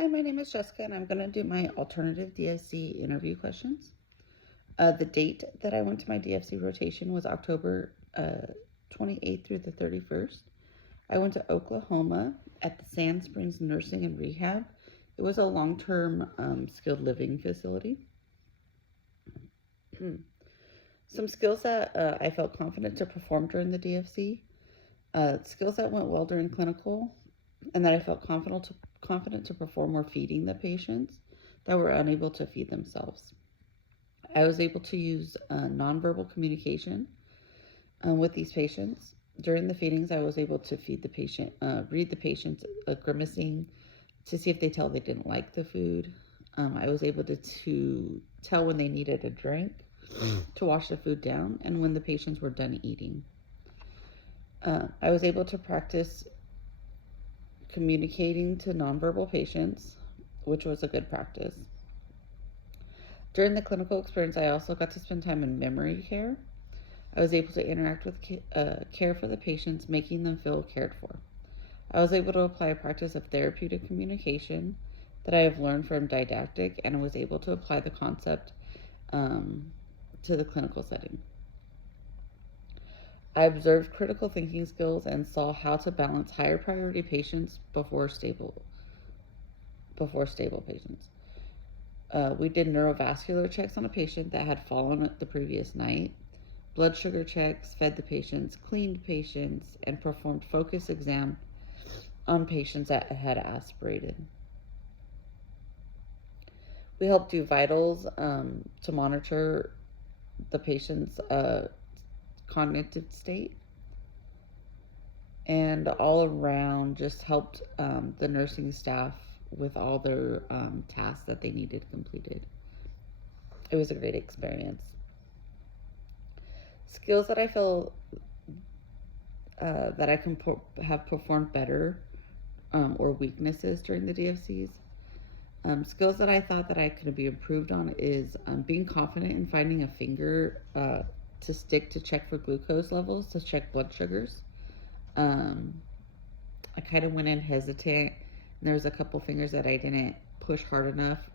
Hi, my name is Jessica, and I'm going to do my alternative DFC interview questions. The date that I went to my DFC rotation was October 28th through the 31st. I went to Oklahoma at the Sand Springs Nursing and Rehab. It was a long term skilled living facility. Some skills that I felt confident to perform during the DFC. Skills that went well during clinical, and that I felt confident to perform were feeding the patients that were unable to feed themselves. I was able to use nonverbal communication with these patients. During the feedings, I was able to read the patient grimacing to see if they didn't like the food. I was able to tell when they needed a drink, to wash the food down, and when the patients were done eating. I was able to practice communicating to nonverbal patients, which was a good practice. During the clinical experience, I also got to spend time in memory care. I was able to interact with care for the patients, making them feel cared for. I was able to apply a practice of therapeutic communication that I have learned from didactic, and I was able to apply the concept to the clinical setting. I observed critical thinking skills and saw how to balance higher priority patients before stable patients. We did neurovascular checks on a patient that had fallen the previous night, blood sugar checks, fed the patients, cleaned patients, and performed focus exam on patients that had aspirated. We helped do vitals to monitor the patient's cognitive state, and all around just helped the nursing staff with all their tasks that they needed completed. It was a great experience. Skills that I feel that I can have performed better, or weaknesses during the DFCs. Skills that I thought that I could be improved on is being confident in finding a finger to stick to check for glucose levels, to check blood sugars. I kind of went in hesitant, and there was a couple fingers that I didn't push hard enough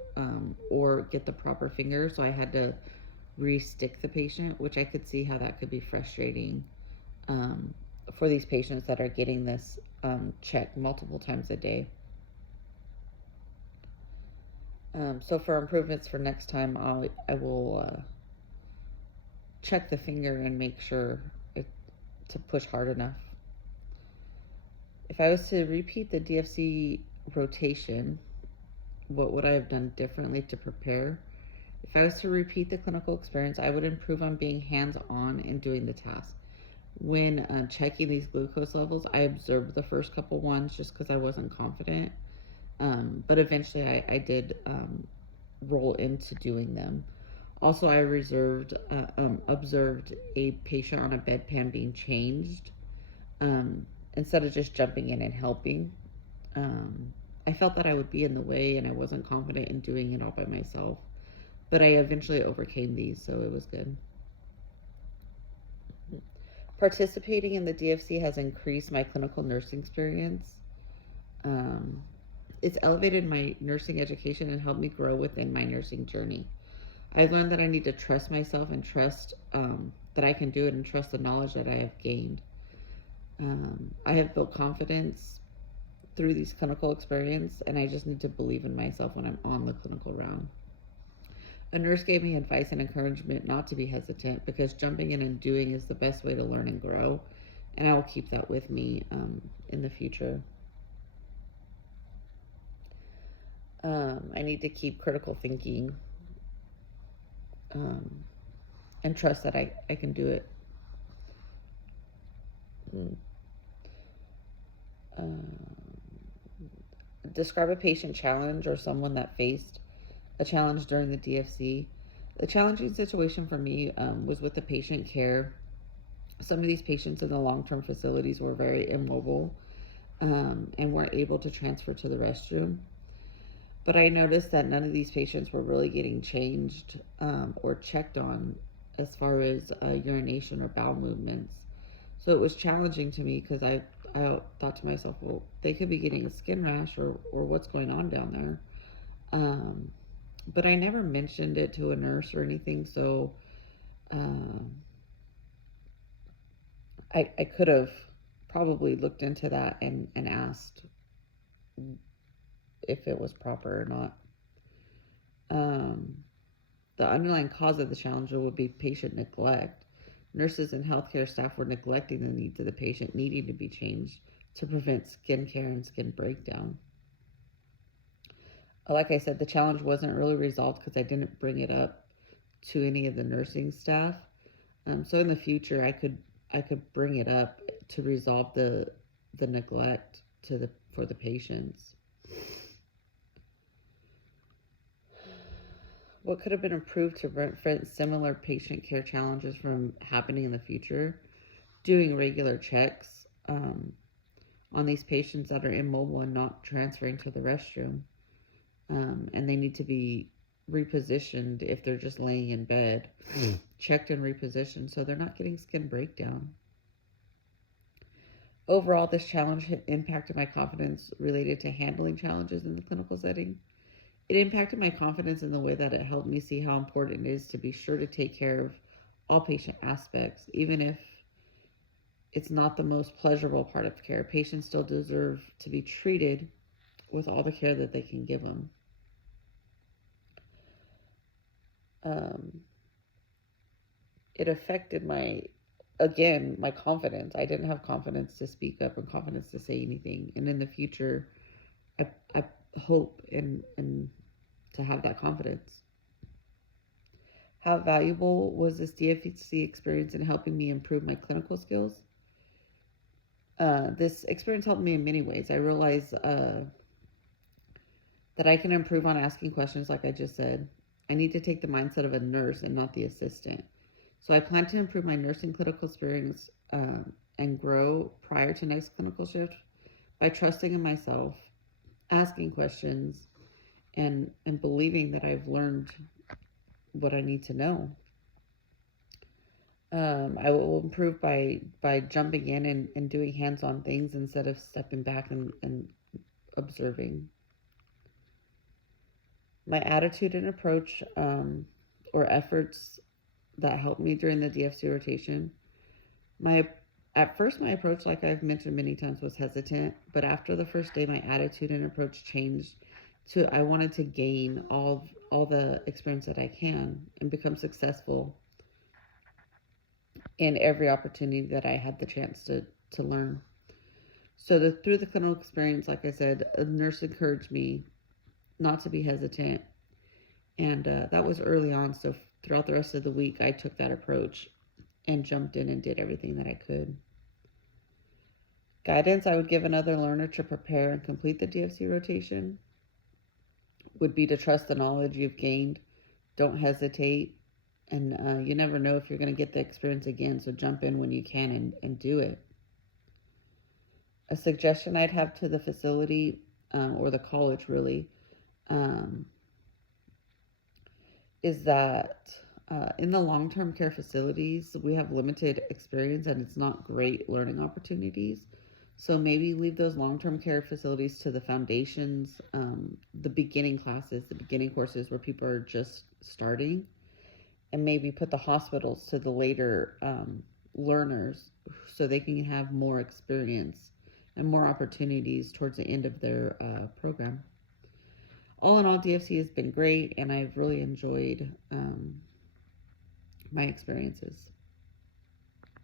or get the proper finger, so I had to re-stick the patient, which I could see how that could be frustrating for these patients that are getting this check multiple times a day. So for improvements for next time, I will check the finger and make sure to push hard enough. If I was to repeat the DFC rotation, what would I have done differently to prepare? If I was to repeat the clinical experience, I would improve on being hands-on in doing the task. When checking these glucose levels, I observed the first couple ones just because I wasn't confident. But eventually I did roll into doing them. Also, I observed a patient on a bedpan being changed instead of just jumping in and helping. I felt that I would be in the way, and I wasn't confident in doing it all by myself. But I eventually overcame these, so it was good. Participating in the DFC has increased my clinical nursing experience. It's elevated my nursing education and helped me grow within my nursing journey. I've learned that I need to trust myself and trust that I can do it, and trust the knowledge that I have gained. I have built confidence through these clinical experience, and I just need to believe in myself when I'm on the clinical round. A nurse gave me advice and encouragement not to be hesitant, because jumping in and doing is the best way to learn and grow, and I will keep that with me in the future. I need to keep critical thinking and trust that I can do it. Describe a patient challenge or someone that faced a challenge during the DFC. The challenging situation for me was with the patient care. Some of these patients in the long-term facilities were very immobile and weren't able to transfer to the restroom. But I noticed that none of these patients were really getting changed or checked on as far as urination or bowel movements. So it was challenging to me, because I I thought to myself, well, they could be getting a skin rash or what's going on down there. But I never mentioned it to a nurse or anything, so um, I could have probably looked into that and asked if it was proper or not. The underlying cause of the challenge would be patient neglect. Nurses and healthcare staff were neglecting the needs of the patient, needing to be changed to prevent skin care and skin breakdown. Like I said, the challenge wasn't really resolved because I didn't bring it up to any of the nursing staff. So in the future, I could bring it up to resolve the neglect for the patients. What could have been improved to prevent similar patient care challenges from happening in the future? Doing regular checks on these patients that are immobile and not transferring to the restroom. And they need to be repositioned if they're just laying in bed, checked and repositioned so they're not getting skin breakdown. Overall, this challenge impacted my confidence related to handling challenges in the clinical setting. It impacted my confidence in the way that it helped me see how important it is to be sure to take care of all patient aspects, even if it's not the most pleasurable part of care. Patients still deserve to be treated with all the care that they can give them. It affected my confidence. I didn't have confidence to speak up and confidence to say anything. And in the future, I hope and to have that confidence. How valuable was this DFC experience in helping me improve my clinical skills? This experience helped me in many ways. I realized that I can improve on asking questions, like I just said. I need to take the mindset of a nurse and not the assistant. So I plan to improve my nursing clinical experience and grow prior to next clinical shift by trusting in myself, asking questions, and believing that I've learned what I need to know. I will improve by jumping in and doing hands-on things instead of stepping back and observing. My attitude and approach or efforts that helped me during the DFC rotation. At first, my approach, like I've mentioned many times, was hesitant, but after the first day, my attitude and approach changed to I wanted to gain all the experience that I can and become successful in every opportunity that I had the chance to learn. So through the clinical experience, like I said, a nurse encouraged me not to be hesitant, and that was early on. So throughout the rest of the week, I took that approach and jumped in and did everything that I could. Guidance I would give another learner to prepare and complete the DFC rotation would be to trust the knowledge you've gained. Don't hesitate. And you never know if you're going to get the experience again, so jump in when you can and do it. A suggestion I'd have to the facility or the college, really, is that in the long-term care facilities, we have limited experience and it's not great learning opportunities. So maybe leave those long-term care facilities to the foundations, the beginning classes, the beginning courses where people are just starting, and maybe put the hospitals to the later learners so they can have more experience and more opportunities towards the end of their program. All in all, DFC has been great, and I've really enjoyed my experiences.